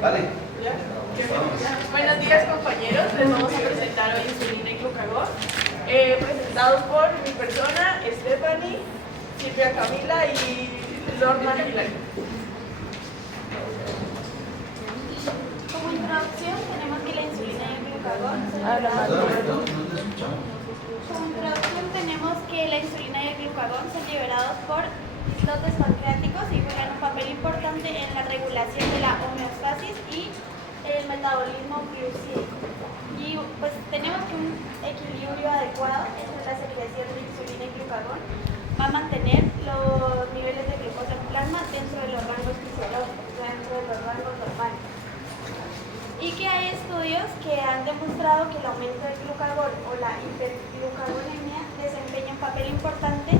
Vale. Buenos días, compañeros. Les vamos a presentar hoy insulina y glucagón, presentados por mi persona, Stephanie, Silvia Camila y Lorna Hilary. Como introducción tenemos que la insulina y el glucagón son No liberados. te escuchamos. Como introducción tenemos que la insulina y el glucagón son liberados por islotes pancreáticos y juegan un papel importante en la regulación de la homeostasis y el metabolismo glucídico. Y pues tenemos que un equilibrio adecuado entre la secreción de insulina y glucagón va a mantener los niveles de glucosa en plasma dentro de los rangos fisiológicos, dentro de los rangos normales. Y que hay estudios que han demostrado que el aumento del glucagón o la hiperglucagonemia desempeña un papel importante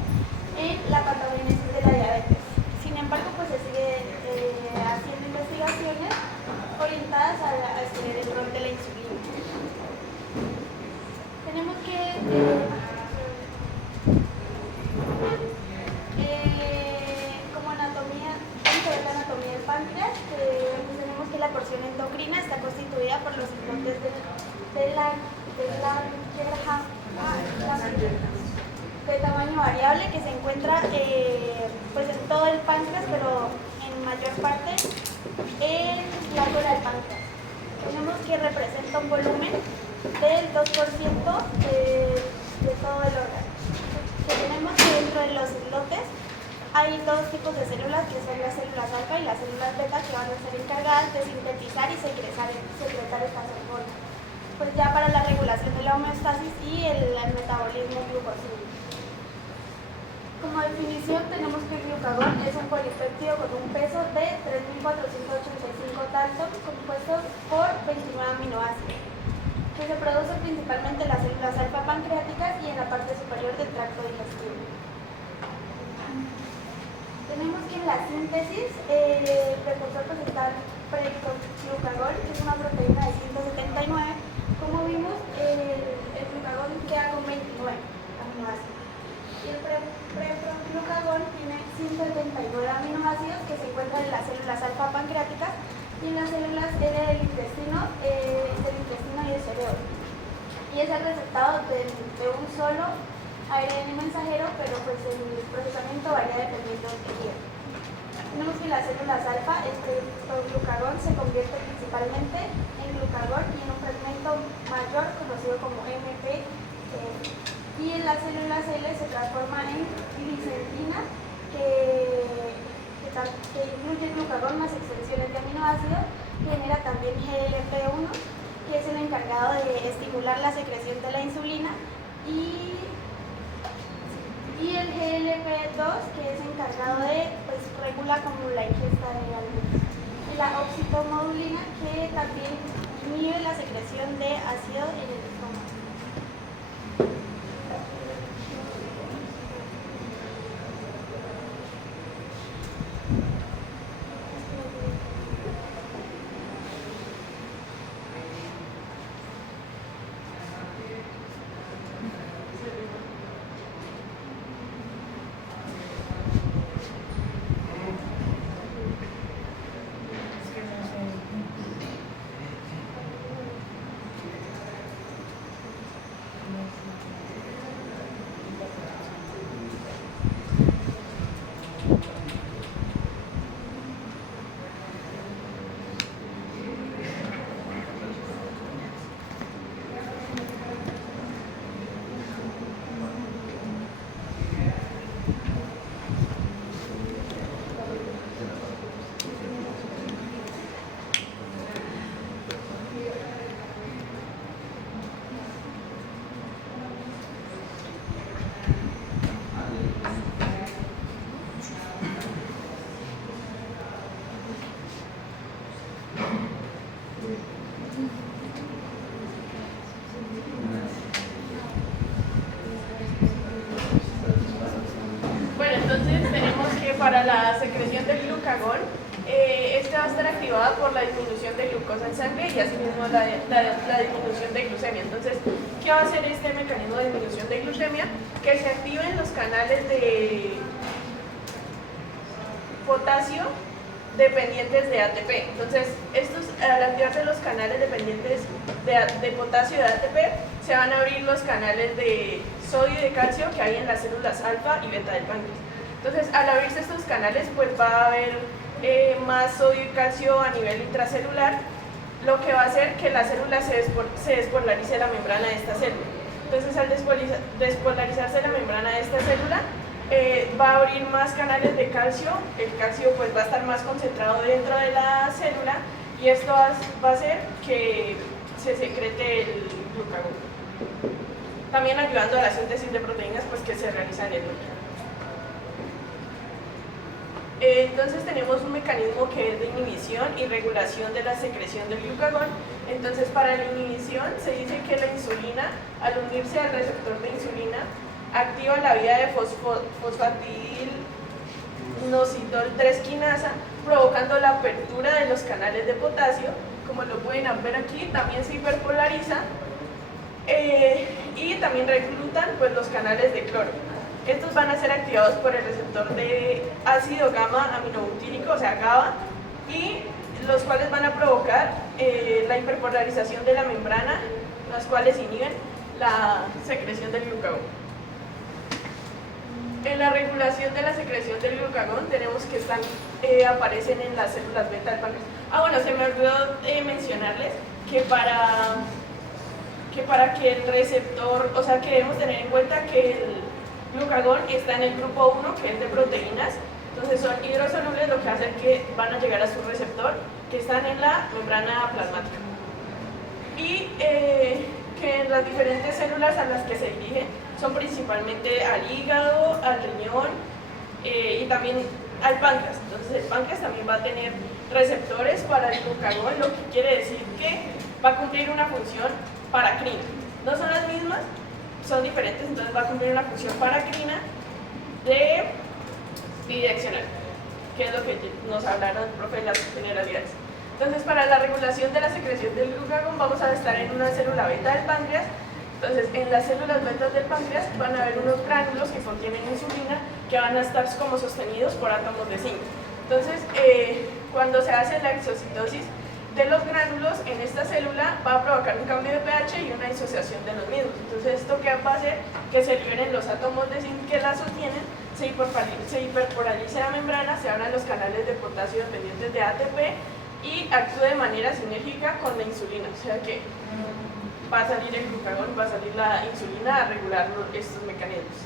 en la patogénesis de la diabetes. Sin embargo, pues se sigue haciendo investigaciones orientadas a estudiar el rol de la insulina. Tenemos que como anatomía, vamos a ver la anatomía del páncreas. Tenemos que la porción endocrina está constituida por los islotes de tamaño variable que se encuentra pues en todo el páncreas, pero en mayor parte en la cola del páncreas. Tenemos que representa un volumen del 2% de todo el órgano. Tenemos que dentro de los islotes hay dos tipos de células, que son las células alfa y las células beta, que van a ser encargadas de sintetizar y secretar estas hormonas, pues ya para la regulación de la homeostasis y el metabolismo glucosídico. Como definición tenemos que el glucagón es un polipéptido con un peso de 3.485 daltons compuestos por 29 aminoácidos, que se produce principalmente en las células alfa pancreáticas y en la parte superior del tracto digestivo. Tenemos que en la síntesis el precursor pues está glucagón, que es una proteína de 179. Como vimos, el glucagón queda con 29 aminoácidos. Y el glucagón tiene 179 aminoácidos que se encuentran en las células alfa pancreáticas y en las células del intestino y del cerebro. Y es el resultado de un solo ARN mensajero, pero pues el procesamiento varía dependiendo del tejido. Tenemos que las células alfa, el glucagón se convierte principalmente en glucagón y en un fragmento mayor conocido como MP. Y en las células L se transforma en glicerina, que incluye glucagón más extensiones de aminoácidos, genera también GLP-1, que es el encargado de estimular la secreción de la insulina, y el GLP-2, que es encargado de regula como la ingesta de alimentos. Y la oxitomodulina, que también inhibe la secreción de ácido en el estómago. Bueno, entonces tenemos que para la secreción del glucagón, este esta va a estar activada por la disminución de glucosa en sangre y asimismo la disminución de glucemia. Entonces, ¿qué va a hacer este mecanismo de disminución de glucemia? Que se activen los canales de potasio dependientes de ATP. Entonces, al activarse los canales dependientes de potasio y de ATP, se van a abrir los canales de sodio y de calcio que hay en las células alfa y beta del páncreas. Entonces, al abrirse estos canales, pues va a haber más sodio y calcio a nivel intracelular, lo que va a hacer que la célula se despolarice la membrana de esta célula. Entonces, al despolarizarse la membrana de esta célula, va a abrir más canales de calcio. El calcio pues va a estar más concentrado dentro de la célula y esto va a hacer que se secrete el glucagón, también ayudando a la síntesis de proteínas pues que se realiza en el núcleo. Entonces tenemos un mecanismo que es de inhibición y regulación de la secreción del glucagón. Entonces, para la inhibición se dice que la insulina, al unirse al receptor de insulina, activa la vía de fosfatidilnositol 3 quinasa, provocando la apertura de los canales de potasio. Como lo pueden ver aquí, también se hiperpolariza y también reclutan pues, los canales de cloro. Estos van a ser activados por el receptor de ácido gamma aminobutírico, o sea GABA, y los cuales van a provocar la hiperpolarización de la membrana, los cuales inhiben la secreción del glucagón. En la regulación de la secreción del glucagón tenemos que aparecen en las células beta del páncreas. Bueno, se me olvidó mencionarles que para que el receptor, o sea que debemos tener en cuenta que el glucagón está en el grupo 1, que es de proteínas. Entonces son hidrosolubles, lo que hace que van a llegar a su receptor, que están en la membrana plasmática. Y que en las diferentes células a las que se dirigen son principalmente al hígado, al riñón y también al páncreas. Entonces el páncreas también va a tener receptores para el glucagón, lo que quiere decir que va a cumplir una función paracrina. No son las mismas, son diferentes, entonces va a cumplir una función paracrina de bidireccional, que es lo que nos hablaron el profe de las generalidades. Entonces, para la regulación de la secreción del glucagón vamos a estar en una célula beta del páncreas. Entonces, en las células beta del páncreas van a haber unos gránulos que contienen insulina que van a estar como sostenidos por átomos de zinc. Entonces, cuando se hace la exocitosis de los gránulos en esta célula va a provocar un cambio de pH y una disociación de los mismos. Entonces, ¿esto qué va a hacer? Que se liberen los átomos de zinc que la sostienen, se hiperpolarice la membrana, se abran los canales de potasio dependientes de ATP y actúe de manera sinérgica con la insulina. O sea que va a salir el glucagón, va a salir la insulina a regular estos mecanismos.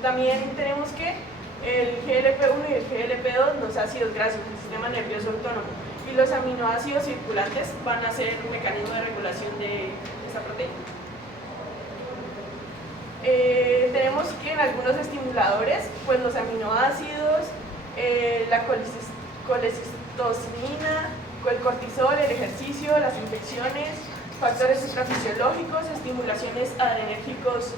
También tenemos que el GLP-1 y el GLP-2, los ácidos grasos del sistema nervioso autónomo, y los aminoácidos circulantes van a ser un mecanismo de regulación de esta proteína. Tenemos que en algunos estimuladores, pues los aminoácidos, la colecistosina, el cortisol, el ejercicio, las infecciones, factores suprafisiológicos, estimulaciones adrenérgicos,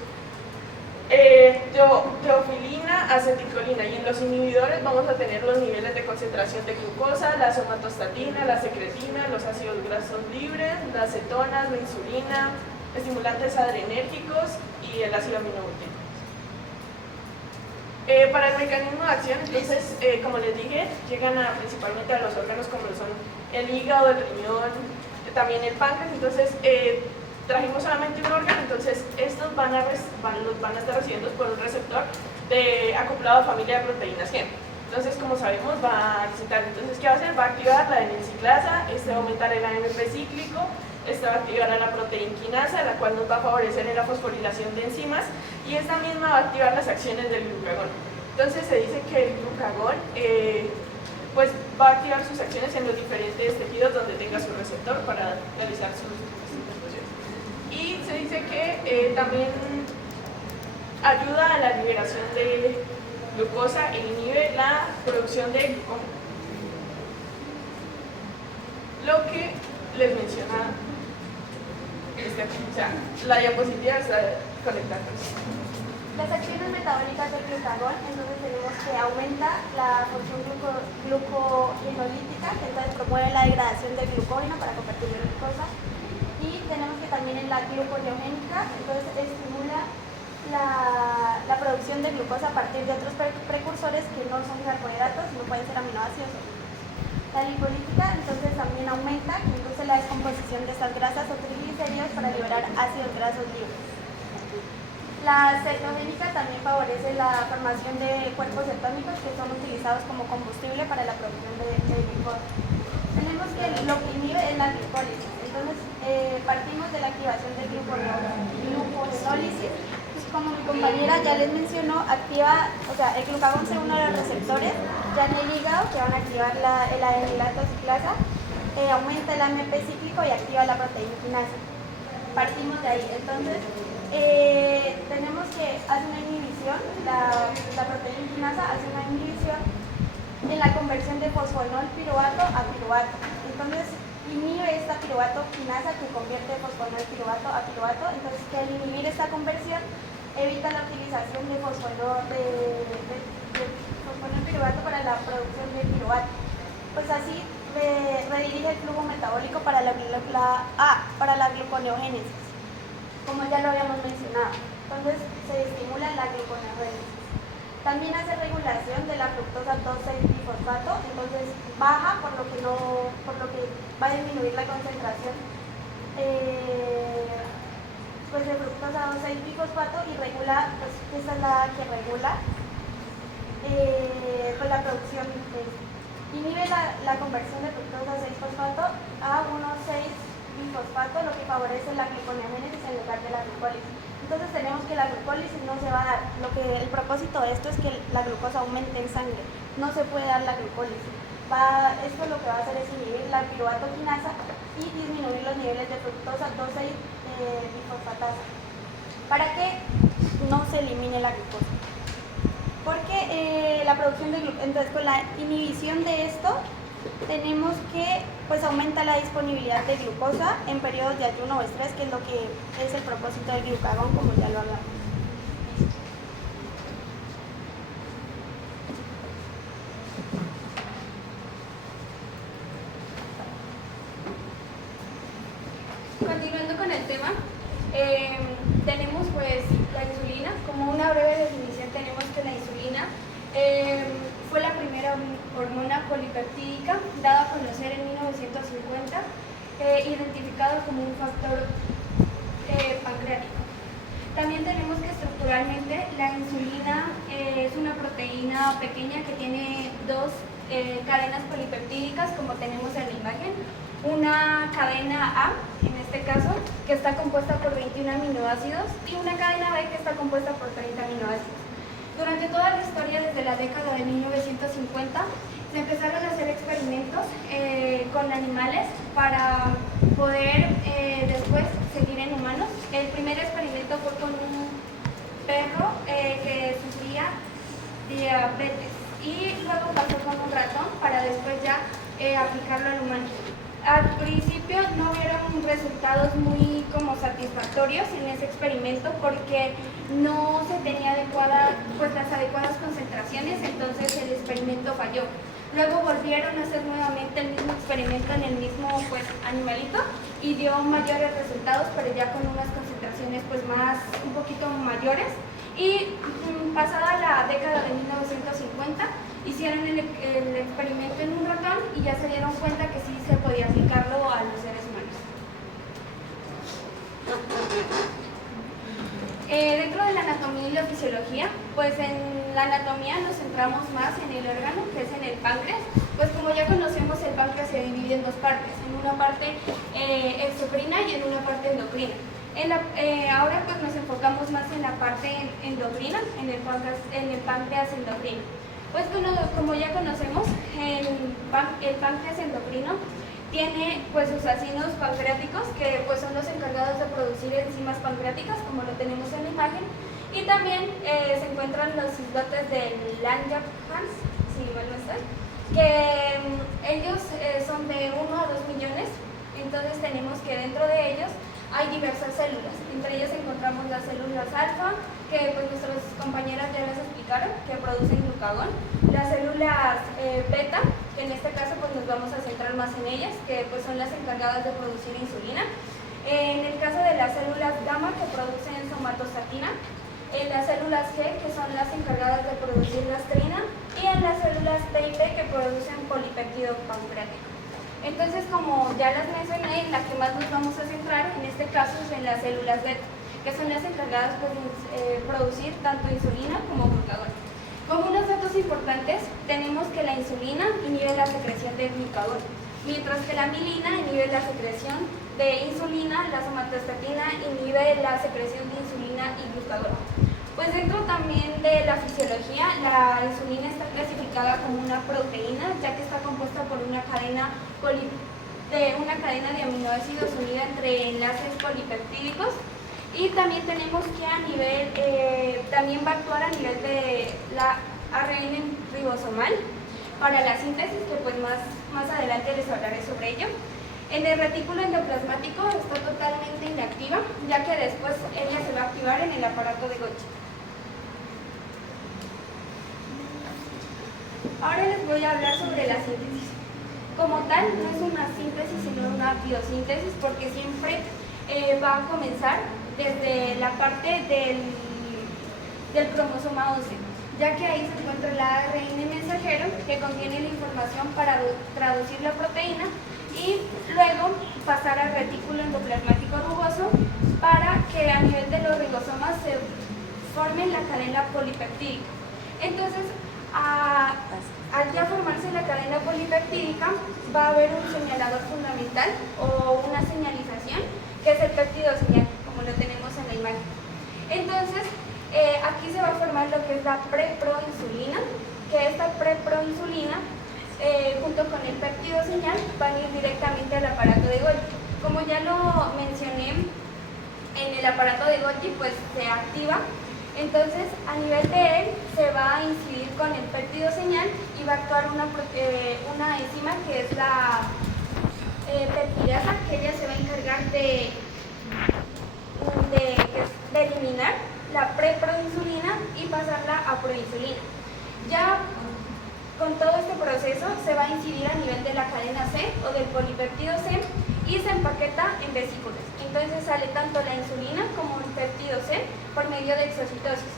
teofilina, acetilcolina, y en los inhibidores vamos a tener los niveles de concentración de glucosa, la somatostatina, la secretina, los ácidos grasos libres, las cetonas, la insulina, estimulantes adrenérgicos y el ácido aminobutírico. Para el mecanismo de acción, entonces, como les dije, llegan principalmente a los órganos como son el hígado, el riñón, también el páncreas. Entonces, trajimos solamente un órgano, entonces estos los van a estar recibiendo por un receptor acoplado a familia de proteínas G. Entonces, como sabemos, va a excitar. Entonces, ¿qué va a hacer? Va a activar la adenenciclasa, va a aumentar el AMP cíclico, va a activar a la proteinquinasa, la cual nos va a favorecer en la fosforilación de enzimas, y esta misma va a activar las acciones del glucagón. Entonces, se dice que el glucagón pues va a activar sus acciones en los diferentes tejidos donde tenga su receptor para realizar sus funciones. Y se dice que también ayuda a la liberación de glucosa e inhibe la producción de glucón. Lo que les menciona o sea, la diapositiva está conectada. Las acciones metabólicas del glucagón, entonces tenemos que aumenta la función glucogenolítica, que entonces promueve la degradación del glucógeno para convertirlo en glucosa. Y tenemos que también en la gluconeogénica, entonces estimula la producción de glucosa a partir de otros precursores que no son carbohidratos, sino pueden ser aminoácidos. La lipolítica entonces también aumenta, que induce la descomposición de estas grasas o triglicéridos para liberar ácidos grasos libres. La cetogénica también favorece la formación de cuerpos cetónicos que son utilizados como combustible para la producción de glucosa. Tenemos que lo que inhibe es la glicólisis. Entonces, partimos de la activación de glucogenólisis. Pues, como mi compañera ya les mencionó, activa, o sea, el glucagón se une a los receptores ya en el hígado que van a activar el adenilata ciclasa, aumenta el AMP cíclico y activa la proteína quinasa. Partimos de ahí. Entonces, tenemos que hacer una inhibición, la proteína quinasa hace una inhibición en la conversión de fosfonol piruvato a piruvato. Entonces, inhibe esta piruvato quinasa que convierte fosfonol piruvato a piruvato. Entonces, que al inhibir esta conversión, evita la utilización de fosfonol piruvato para la producción de piruvato. Pues así redirige el flujo metabólico para la gluconeogénesis, como ya lo habíamos mencionado. Entonces se estimula la gluconeogénesis. También hace regulación de la fructosa 2,6-bifosfato, entonces baja por lo que va a disminuir la concentración pues de fructosa 2,6-bifosfato y regula, pues esta es la que regula pues la producción inhibe la conversión de fructosa 6-fosfato a 1,6-bifosfato, lo que favorece la gluconeogénesis en lugar de la glucólisis. Entonces tenemos que la glucólisis no se va a dar. El propósito de esto es que la glucosa aumente en sangre. No se puede dar la glucólisis. Esto lo que va a hacer es inhibir la piruvato quinasa y disminuir los niveles de fructosa 2,6-bifosfatasa para que no se elimine la glucosa. Porque la producción de glucosa, entonces con la inhibición de esto, tenemos que pues aumenta la disponibilidad de glucosa en periodos de ayuno o estrés, que es lo que es el propósito del glucagón, como ya lo hablamos. Continuando con el tema, tenemos pues la insulina. Como una breve definición, tenemos que la insulina fue la primera hormona polipeptídica dada a conocer en 1950, identificado como un factor pancreático. También tenemos que estructuralmente la insulina es una proteína pequeña que tiene dos cadenas polipeptídicas, como tenemos en la imagen. Una cadena A, en este caso, que está compuesta por 21 aminoácidos, y una cadena B que está compuesta por 30 aminoácidos. Durante toda la historia, desde la década de 1950, se empezaron a hacer experimentos con animales para poder después seguir en humanos. El primer experimento fue con un perro que sufría diabetes, y luego pasó con un ratón para después ya aplicarlo al humano. Al principio no hubieron resultados muy satisfactorios en ese experimento porque no se tenía las adecuadas concentraciones, entonces el experimento falló. Luego volvieron a hacer nuevamente el mismo experimento en el mismo animalito y dio mayores resultados, pero ya con unas concentraciones un poquito mayores. Y pasada la década de 1950 hicieron el experimento en un ratón y ya se dieron cuenta que sí se podía aplicarlo a los seres humanos. Dentro de la anatomía y la fisiología, pues en la anatomía nos centramos más en el órgano, que es en el páncreas. Pues como ya conocemos, el páncreas se divide en dos partes, en una parte exocrina y en una parte endocrina. Ahora pues nos enfocamos más en la parte endocrina, en el páncreas endocrino. Pues como ya conocemos, el páncreas endocrino tiene sus ácidos pancreáticos, que son los encargados de producir enzimas pancreáticas, como lo tenemos en la imagen, y también se encuentran los islotes de Langerhans, si mal no estoy, que ellos son de 1 a 2 millones. Entonces tenemos que dentro de ellos hay diversas células. Entre ellas encontramos las células alfa, que pues nuestros compañeros ya les explicaron, que producen glucagón. Las células beta, que en este caso pues nos vamos a centrar más en ellas, que pues son las encargadas de producir insulina. En el caso de las células gamma, que producen somatostatina, en las células G, que son las encargadas de producir gastrina, y en las células T y P, que producen polipéptido pancreático. Entonces, como ya las mencioné, la que más nos vamos a centrar en este caso es en las células beta, que son las encargadas de producir tanto insulina como glucagón. Como unos datos importantes, tenemos que la insulina inhibe la secreción de glucagón, mientras que la milina inhibe la secreción de insulina, la somatostatina inhibe la secreción de insulina y glucagón. Pues dentro también de la fisiología, la insulina está clasificada como una proteína, ya que está compuesta por una cadena de aminoácidos unida entre enlaces polipeptídicos. Y también tenemos que a nivel, también va a actuar a nivel de la ARN ribosomal para la síntesis, que pues más adelante les hablaré sobre ello. En el retículo endoplasmático está totalmente inactiva, ya que después ella se va a activar en el aparato de Golgi. Ahora les voy a hablar sobre la síntesis. Como tal, no es una síntesis, sino una biosíntesis, porque siempre va a comenzar desde la parte del cromosoma 11, ya que ahí se encuentra el ARN mensajero que contiene la información para traducir la proteína y luego pasar al retículo endoplasmático rugoso para que a nivel de los ribosomas se forme la cadena polipeptídica. Entonces, al ya formarse la cadena polipeptídica, va a haber un señalador fundamental o una señalización, que es el péptido señal, como lo tenemos en la imagen. Entonces, aquí se va a formar lo que es la preproinsulina, que esta preproinsulina, junto con el péptido señal, van a ir directamente al aparato de Golgi. Como ya lo mencioné, en el aparato de Golgi pues se activa. Entonces, a nivel de él, se va a incidir con el péptido señal y va a actuar una enzima que es la peptidasa, que ella se va a encargar de eliminar la preproinsulina y pasarla a proinsulina. Ya con todo este proceso se va a incidir a nivel de la cadena C o del polipéptido C y se empaqueta en vesículas. Entonces sale tanto la insulina como el péptido C por medio de exocitosis.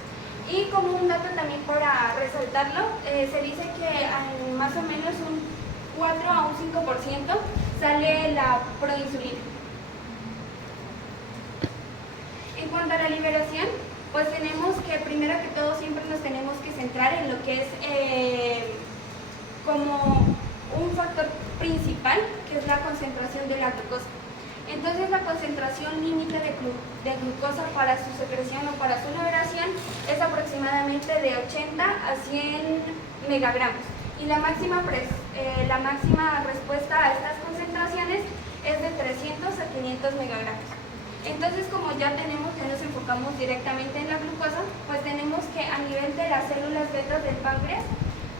Y como un dato también para resaltarlo, se dice que más o menos un 4 a un 5% sale la proinsulina. En cuanto a la liberación, pues tenemos que primero que todo siempre nos tenemos que centrar en lo que es como un factor principal, que es la concentración de la glucosa. Entonces la concentración límite de glucosa para su secreción o para su liberación es aproximadamente de 80 a 100 megagramos. Y la máxima respuesta a estas concentraciones es de 300 a 500 megagramos. Entonces, como ya nos enfocamos directamente en la glucosa, pues tenemos que a nivel de las células beta del páncreas,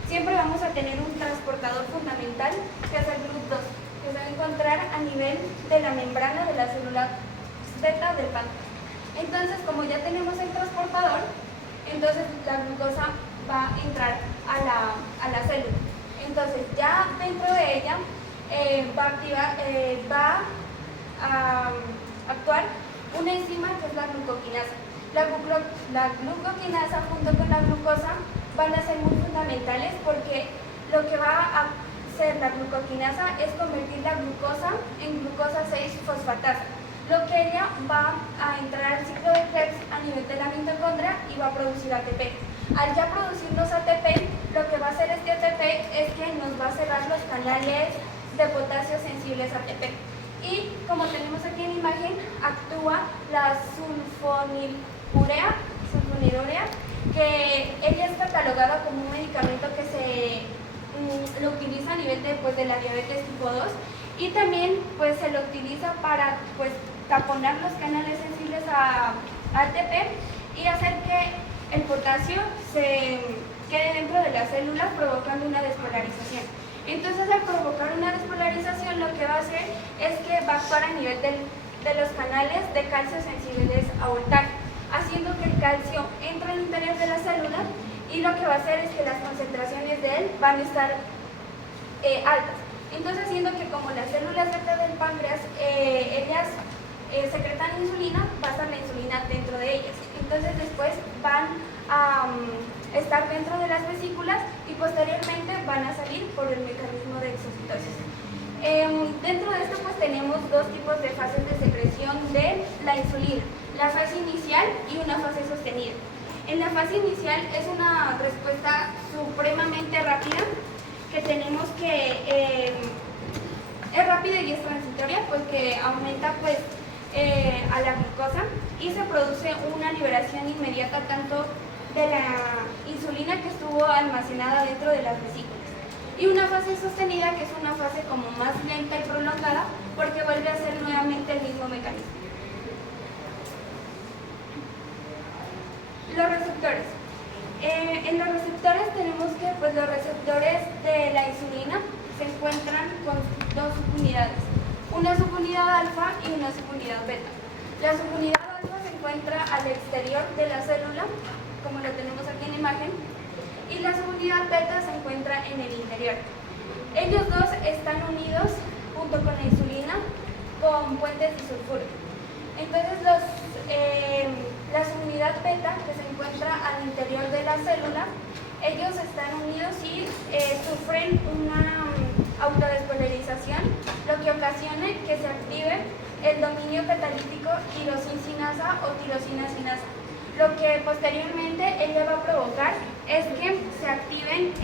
siempre vamos a tener un transportador fundamental, que es el GLUT2, que se va a encontrar a nivel de la membrana de la célula beta del páncreas. Entonces, como ya tenemos el transportador, entonces la glucosa va a entrar a la célula. Entonces, ya dentro de ella va a actuar una enzima que es la glucoquinasa. La glucoquinasa junto con la glucosa van a ser muy fundamentales, porque lo que va a hacer la glucoquinasa es convertir la glucosa en glucosa 6-fosfatasa, lo que ella va a entrar al ciclo de Krebs a nivel de la mitocondria y va a producir ATP. Al ya producirnos ATP, lo que va a hacer este ATP es que nos va a cerrar los canales de potasio sensibles ATP. Y como tenemos aquí en la imagen, actúa la sulfonilurea, que ella es catalogada como un medicamento que lo utiliza a nivel de la diabetes tipo 2, y también pues se lo utiliza para taponar los canales sensibles a ATP y hacer que el potasio se quede dentro de la célula, provocando una despolarización. Entonces, al provocar una despolarización, lo que va a hacer es que va a actuar a nivel de los canales de calcio sensibles a voltaje, haciendo que el calcio entre al interior de la célula y lo que va a hacer es que las concentraciones de él van a estar altas. Entonces, haciendo que como las células beta del páncreas, ellas secretan insulina, va a estar la insulina dentro de ellas. Entonces, después van a estar dentro de las vesículas y posteriormente van a salir por el mecanismo de exocitosis. Dentro de esto pues tenemos dos tipos de fases de secreción de la insulina, la fase inicial y una fase sostenida. En la fase inicial es una respuesta supremamente rápida que tenemos que es rápida y es transitoria porque aumenta pues a la glucosa y se produce una liberación inmediata tanto de la insulina que estuvo almacenada dentro de las vesículas. Y una fase sostenida que es una fase como más lenta y prolongada porque vuelve a ser nuevamente el mismo mecanismo. Los receptores. En los receptores tenemos que pues, los receptores de la insulina se encuentran con dos subunidades, una subunidad alfa y una subunidad beta. La subunidad alfa se encuentra al exterior de la célula, como lo tenemos aquí en la imagen, y la subunidad beta se encuentra en el interior. Ellos dos están unidos junto con la insulina con puentes disulfuro. Entonces la subunidad beta que se encuentra al interior de la célula, ellos están unidos y sufren una autodespolarización, lo que ocasiona que se active el dominio catalítico tirosincinasa o tirosina-sinasa. Lo que posteriormente ella va a provocar es que se activen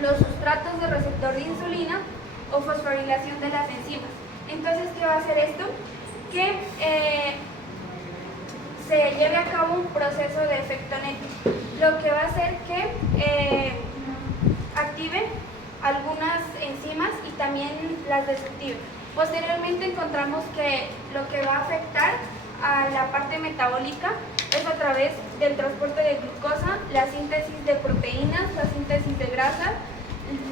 los sustratos de receptor de insulina o fosforilación de las enzimas. Entonces, ¿qué va a hacer esto? Que se lleve a cabo un proceso de efecto neto, lo que va a hacer que active algunas enzimas y también las desactive. Posteriormente encontramos que lo que va a afectar a la parte metabólica es a través del transporte de glucosa, la síntesis de proteínas, la síntesis de grasa,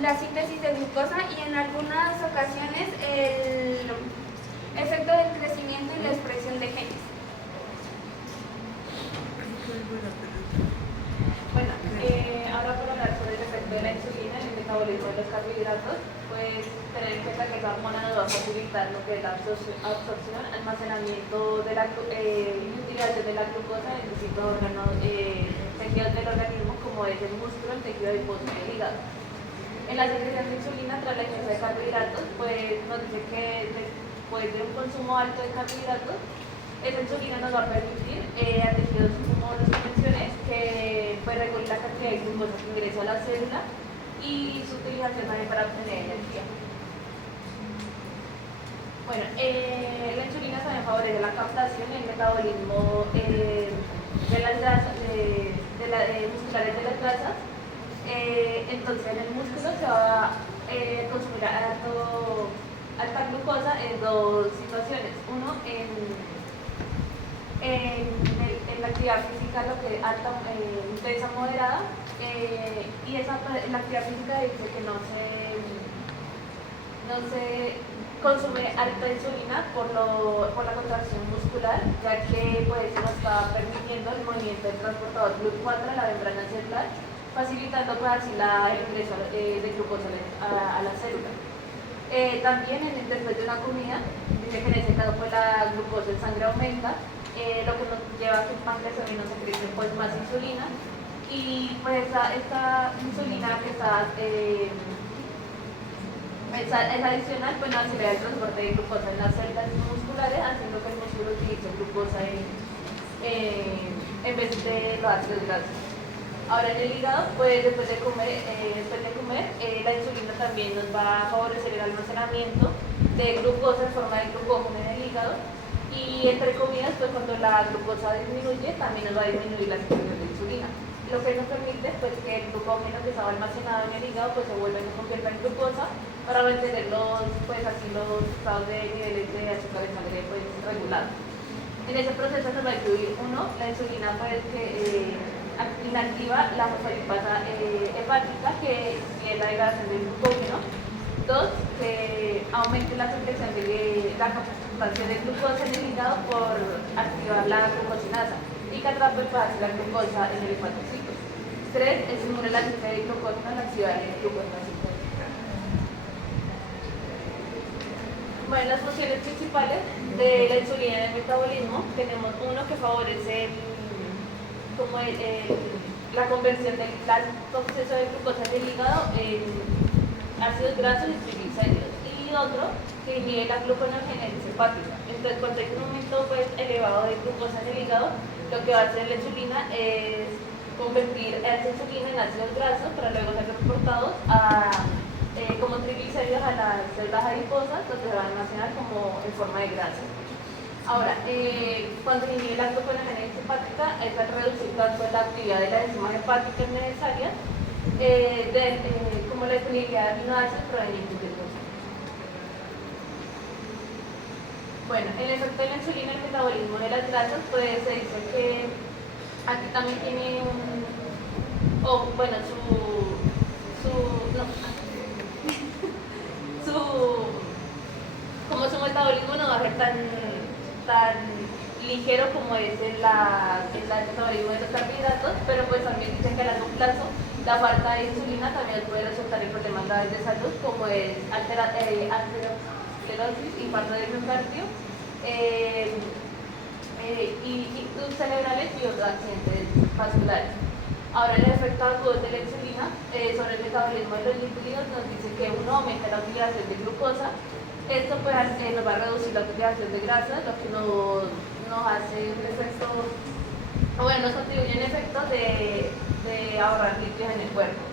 la síntesis de glucosa y en algunas ocasiones el efecto del crecimiento y la expresión de genes. Bueno, ahora para hablar sobre el efecto de la insulina en el metabolismo de los carbohidratos, pues tener en cuenta que esa hormona nos va a facilitar lo que es la absorción, almacenamiento de la, y utilización de la glucosa en distintos órganos, tejidos del organismo, como es el músculo, el tejido adiposo y el hígado. En la secreción de insulina tras la ingesta de carbohidratos, pues nos dice que después de un consumo alto de carbohidratos, esa insulina nos va a permitir a tejidos como los que mencioné, que pues, regule la cantidad de glucosa que ingresa a la célula y su utilización también para obtener energía. Bueno, la insulina también favorece la captación y el metabolismo de las grasas, musculares de las grasas. Entonces en el músculo se va a consumir alta glucosa en dos situaciones. Uno, en la actividad física, lo que es alta, intensa, moderada, y la actividad física dice que no se consume alta insulina por la contracción muscular, ya que pues, nos está permitiendo el movimiento del transportador GLUT4 a la membrana celular, facilitando pues, así el ingreso de glucosa a la célula. También después de una comida, dice que en ese caso pues, la glucosa en sangre aumenta, lo que nos lleva a que el páncreas también nos secrete pues, más insulina, y pues esta insulina que es adicional, pues nos acelera el transporte de glucosa en las células musculares, haciendo que el músculo utilice glucosa en vez de los ácidos grasos. Ahora en el hígado, pues después de comer, la insulina también nos va a favorecer el almacenamiento de glucosa en forma de glucógeno en el hígado, y entre comidas, pues cuando la glucosa disminuye, también nos va a disminuir la secreción de insulina, lo que nos permite pues, que el glucógeno que estaba almacenado en el hígado pues, se convierta en glucosa para mantener los estados de niveles de azúcar en sangre pues, regulados. En ese proceso nos va a incluir la insulina pues, que inactiva la fosfolipasa hepática, que es la degradación del glucógeno, 2, que aumente la secreción de la captación de glucosa en el hígado por activar la glucosinasa y que atrape el pedazo de la glucosa en el hepatocito. 3, estimula la síntesis de glucosa al activar el glucosa sintética. Bueno, las funciones principales de la insulina en el metabolismo, tenemos uno que favorece la conversión del alto exceso de glucosa en el hígado en ácidos grasos y triglicéridos, y otro que inhibe la gluconeogénesis hepática. Entonces, cuando hay un aumento elevado de glucosa en el hígado, lo que va a hacer la insulina es convertir esa insulina en ácidos grasos para luego ser transportados como triglicéridos a las células adiposas, donde se van a almacenar como en forma de grasa. Ahora, cuando se inhibe la gluconeogénesis hepática, es al reducir tanto la actividad de las enzimas hepáticas necesarias como la disponibilidad de aminoácidos provenientes del glucógeno. Bueno, el efecto de la insulina en el metabolismo de las grasas, pues se dice que aquí también tiene como su metabolismo no va a ser tan ligero como es el metabolismo de los carbohidratos, pero pues también dicen que a largo plazo la falta de insulina también puede resultar en problemas graves de salud, como es aterosclerosis, infarto de miocardio, ictus cerebrales y otros accidentes vasculares. Ahora, el efecto agudo de la insulina sobre el metabolismo de los lípidos nos dice que uno aumenta la utilización de glucosa. Esto pues, nos va a reducir la utilización de grasa, lo que nos hace un efecto, nos contribuye en efecto de ahorrar lípidos en el cuerpo.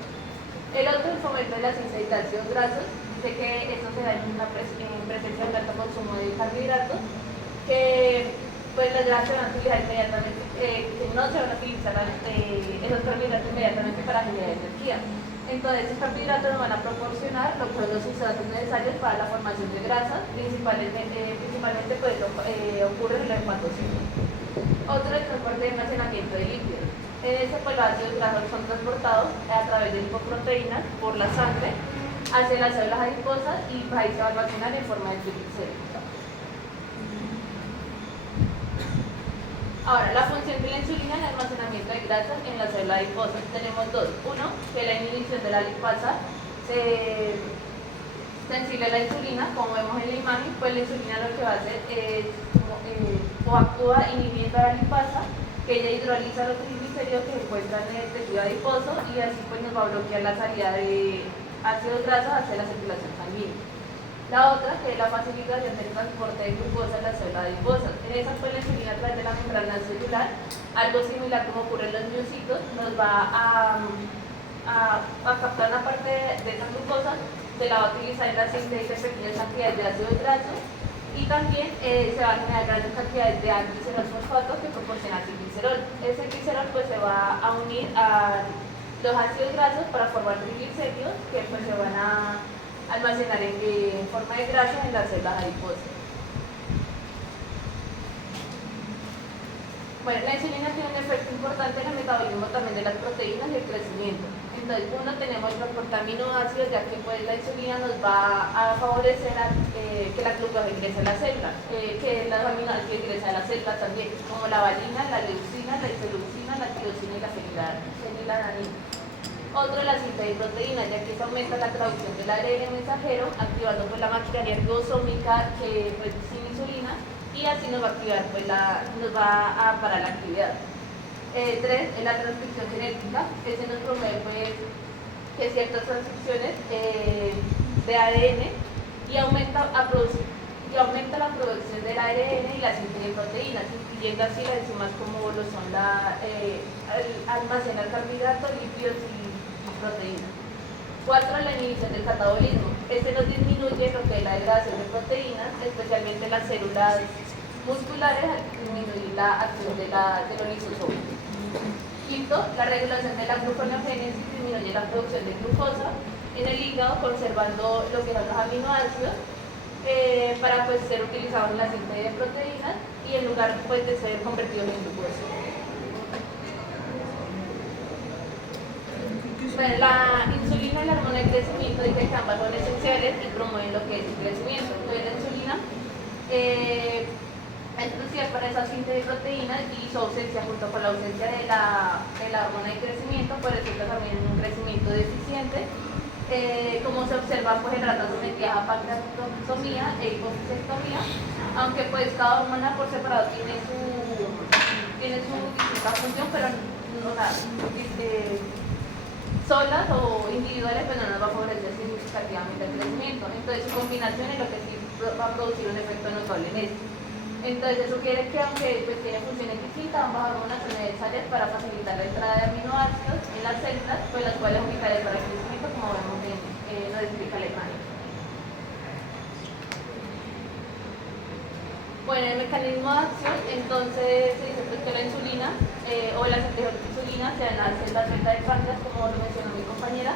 El otro, el fomento de la síntesis de ácidos grasos, dice que esto se da en presencia de un alto consumo de carbohidratos, que pues las grasas se van a utilizar inmediatamente, que no se van a utilizar esos carbohidratos inmediatamente para generar energía. Entonces, estos carbohidratos nos van a proporcionar lo que son los sustratos necesarios para la formación de grasas, principalmente pues, ocurre en el hepatocito. Otro, el transporte de almacenamiento de lípidos. En este, pues, los ácidos grasos son transportados a través de lipoproteínas por la sangre hacia las células adiposas y pues, ahí se va a almacenar en forma de triglicéridos. Ahora, la función de la insulina en el almacenamiento de grasas en la célula adiposa. Tenemos dos. Uno, que la inhibición de la lipasa sensible a la insulina, como vemos en la imagen, pues la insulina lo que va a hacer es actúa inhibiendo a la lipasa, que ella hidroliza los triglicéridos que se encuentran en el tejido adiposo y así pues nos va a bloquear la salida de ácidos grasos hacia la circulación sanguínea. La otra, que es la facilitación del transporte de glucosa en las células adiposas. En esa, pues, la insulina a través de la membrana celular, algo similar como ocurre en los miocitos, nos va a captar una parte de esa glucosa, se la va a utilizar en la síntesis de pequeñas cantidades de ácidos grasos y también se van a generar grandes cantidades de glicerol fosfato que proporciona glicerol. Ese glicerol pues, se va a unir a los ácidos grasos para formar triglicéridos que pues, se van a almacenar en forma de grasa en las células adiposas. Bueno, la insulina tiene un efecto importante en el metabolismo también de las proteínas y el crecimiento. Entonces, uno, tenemos el transporte de aminoácidos, ya que pues, la insulina nos va a favorecer que la glucosa ingrese a la célula, que los aminoácidos ingresen a la célula también, como la valina, la leucina, la isoleucina, la tirosina y la fenilalanina. Otro, la síntesis de proteínas, ya que se aumenta la traducción del ARN mensajero, activando pues, la maquinaria ribosómica que pues, sin insulina, y así nos va a activar, pues, nos va a parar la actividad. 3, es la transcripción genética, que se nos promueve pues, que ciertas transcripciones de ADN y aumenta la producción del ARN y la síntesis de proteínas, incluyendo así las enzimas como lo son almacenar carbohidratos, lípidos y proteínas. 4, la inhibición del catabolismo. Este nos disminuye lo que es la degradación de proteínas, especialmente las células musculares, al disminuir la acción de los lisosomas. 5, la regulación de la gluconeogénesis disminuye la producción de glucosa en el hígado, conservando lo que son los aminoácidos para pues, ser utilizados en la síntesis de proteínas y en lugar pues, de ser convertidos en glucosa. Bueno, la insulina insulina y la hormona de crecimiento dice que ambas son esenciales y promueven lo que es el crecimiento. Entonces la insulina es crucial para esa síntesis de proteínas y su ausencia junto con la ausencia de la hormona de crecimiento pues resulta también en un crecimiento deficiente. Como se observa pues en ratas sometidas a pancreatectomía e hipocistectomía, aunque pues cada hormona por separado tiene su distinta función, pero no, solas o individuales pues no nos va a favorecer significativamente el crecimiento. Entonces su combinación es lo que sí va a producir un efecto notable en esto. Entonces se sugiere que aunque pues tienen funciones distintas, ambas hormonas son necesarias para facilitar la entrada de aminoácidos en las células, pues las cuales son vitales para el crecimiento, como vemos nos explica Alemania. Bueno, el mecanismo de acción, entonces se dice pues, que la insulina o la sintesis de insulina se dan las células beta del páncreas, como lo mencionó mi compañera.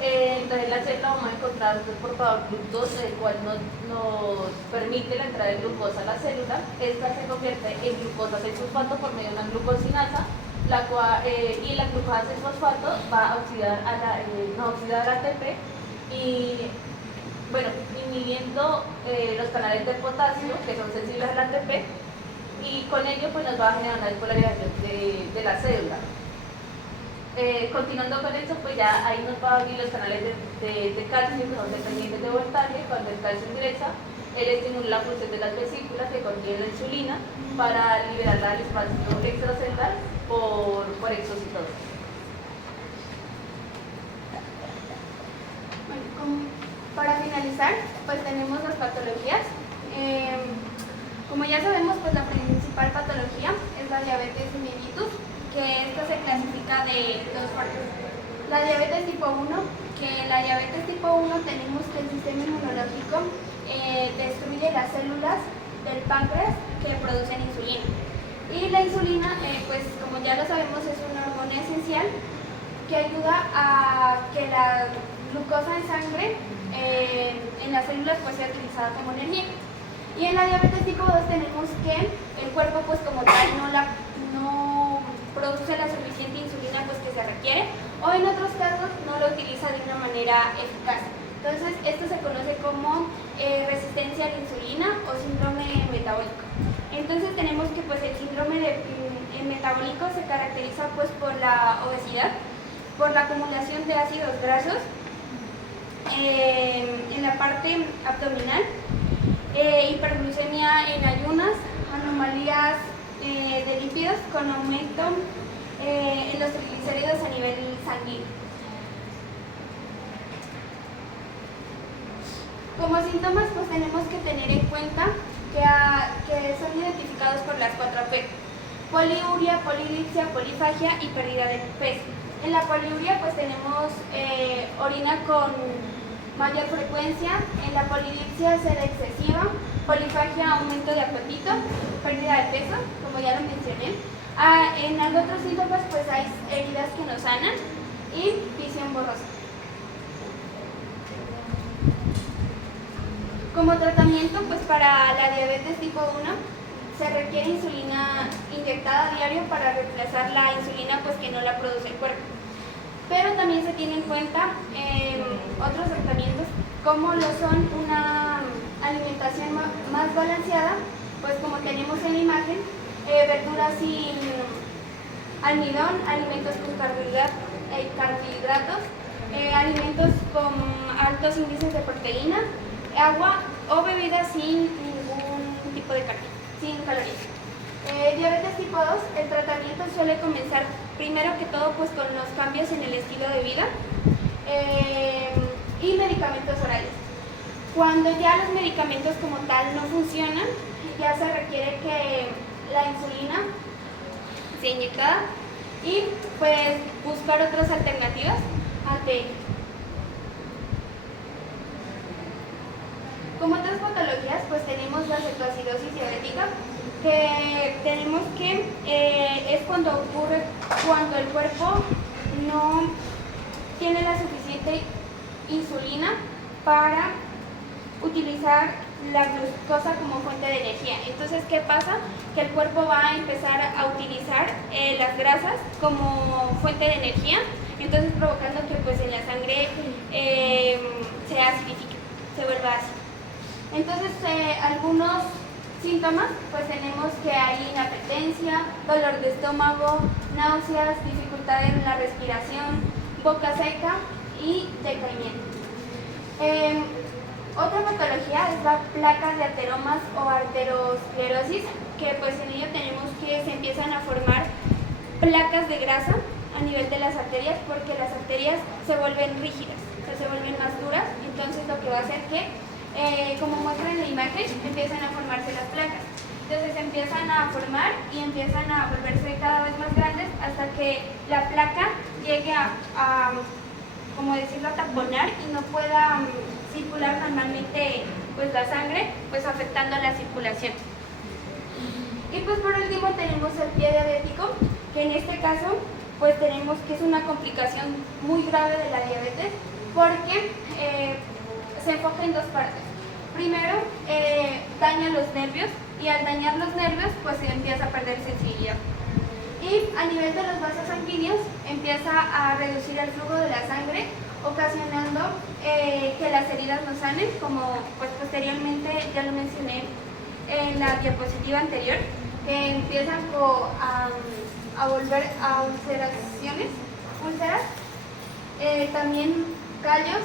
Entonces en la célula vamos a encontrar un transportador glucosa, el cual nos permite la entrada de glucosa a la célula. Esta se convierte en glucosa 6-fosfato por medio de una glucosinasa, y la glucosa 6-fosfato va a oxidar no oxidar ATP y bueno, inhibiendo los canales de potasio que son sensibles al ATP, y con ello pues nos va a generar una despolarización de la célula. Continuando con eso, pues ya ahí nos va a abrir los canales de calcio que son dependientes de voltaje. Cuando el calcio ingresa, él estimula la función de las vesículas que contienen la insulina para liberarla al espacio extracelular por exocitosis. Bueno, para finalizar, pues tenemos las patologías. Como ya sabemos, pues la principal patología es la diabetes mellitus, que esta se clasifica de dos partes. La diabetes tipo 1, que en la diabetes tipo 1 tenemos que el sistema inmunológico destruye las células del páncreas que producen insulina. Y la insulina, pues como ya lo sabemos, es una hormona esencial que ayuda a que la glucosa en sangre en las células pues sea utilizada como energía. Y en la diabetes tipo 2 tenemos que el cuerpo pues como tal no produce la suficiente insulina pues que se requiere, o en otros casos no lo utiliza de una manera eficaz. Entonces esto se conoce como resistencia a la insulina o síndrome metabólico. Entonces tenemos que pues el síndrome metabólico se caracteriza pues por la obesidad, por la acumulación de ácidos grasos en la parte abdominal, hiperglucemia en ayunas, anomalías de lípidos con aumento en los triglicéridos a nivel sanguíneo. Como síntomas, pues tenemos que tener en cuenta que son identificados por las 4P: poliuria, polidipsia, polifagia y pérdida de peso. En la poliuria pues tenemos orina con mayor frecuencia, en la polidipsia sed excesiva, polifagia aumento de apetito, pérdida de peso, como ya lo mencioné. En otros síntomas pues hay heridas que no sanan y visión borrosa. Como tratamiento pues para la diabetes tipo 1 se requiere insulina inyectada a diario para reemplazar la insulina pues que no la produce el cuerpo. Pero también se tiene en cuenta otros tratamientos como lo son una alimentación más balanceada, pues como tenemos en la imagen, verduras sin almidón, alimentos con carbohidratos, alimentos con altos índices de proteína, agua o bebidas sin ningún tipo de carne, sin calorías. Diabetes tipo 2, el tratamiento suele comenzar primero que todo pues con los cambios en el estilo de vida y medicamentos orales. Cuando ya los medicamentos como tal no funcionan, ya se requiere que la insulina sea inyectada y pues buscar otras alternativas ante ello. Como otras patologías, pues tenemos la cetoacidosis diabética, que tenemos que es cuando ocurre cuando el cuerpo no tiene la suficiente insulina para utilizar la glucosa como fuente de energía. Entonces, ¿qué pasa? Que el cuerpo va a empezar a utilizar las grasas como fuente de energía, entonces provocando que pues en la sangre se acidifique, se vuelva ácido. Entonces algunos síntomas, pues tenemos que hay inapetencia, dolor de estómago, náuseas, dificultad en la respiración, boca seca y decaimiento. Otra patología es la placa de ateromas o arteriosclerosis, que pues en ello tenemos que se empiezan a formar placas de grasa a nivel de las arterias, porque las arterias se vuelven rígidas, o sea, se vuelven más duras, entonces lo que va a hacer que, como muestra en la imagen, empiezan a formarse las placas. Entonces empiezan a formar y empiezan a volverse cada vez más grandes hasta que la placa llegue a como decirlo, a taponar y no pueda circular normalmente pues la sangre, pues afectando la circulación. Y pues por último tenemos el pie diabético, que en este caso pues tenemos que es una complicación muy grave de la diabetes, porque se enfoca en dos partes. Primero, daña los nervios, y al dañar los nervios pues se empieza a perder sensibilidad. Y a nivel de los vasos sanguíneos empieza a reducir el flujo de la sangre, ocasionando que las heridas no sanen, como pues posteriormente ya lo mencioné en la diapositiva anterior, que empiezan a volver a úlceras, también callos,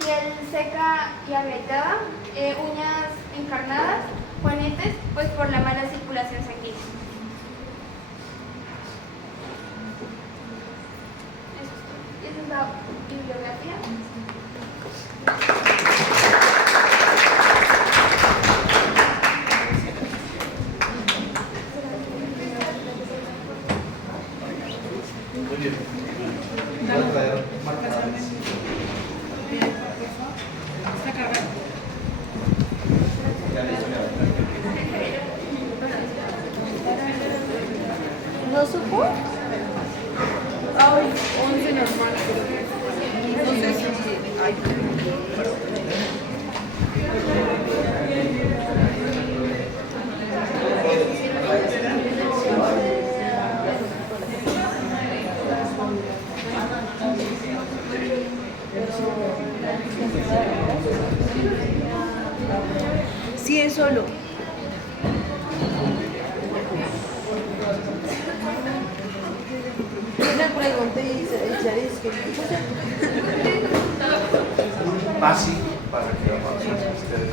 piel seca y agrietada, uñas encarnadas, juanetes, pues por la mala circulación sanguínea. Esa es la bibliografía. Muy bien. Voy a traer marcadores. Ya listo, ya. ¿No supo? Ay, 11 normal. No sé si... Ay, sí, es solo. Le pregunté y Charis que Ah, sí, para que lo avancen ustedes.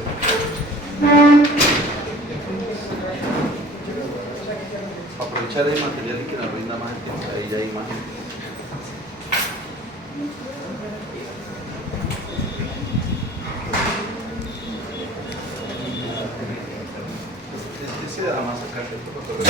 Aprovechar el material y que nos rinda más tiempo. Ahí hay imagen. Ese da más sacarse el poco de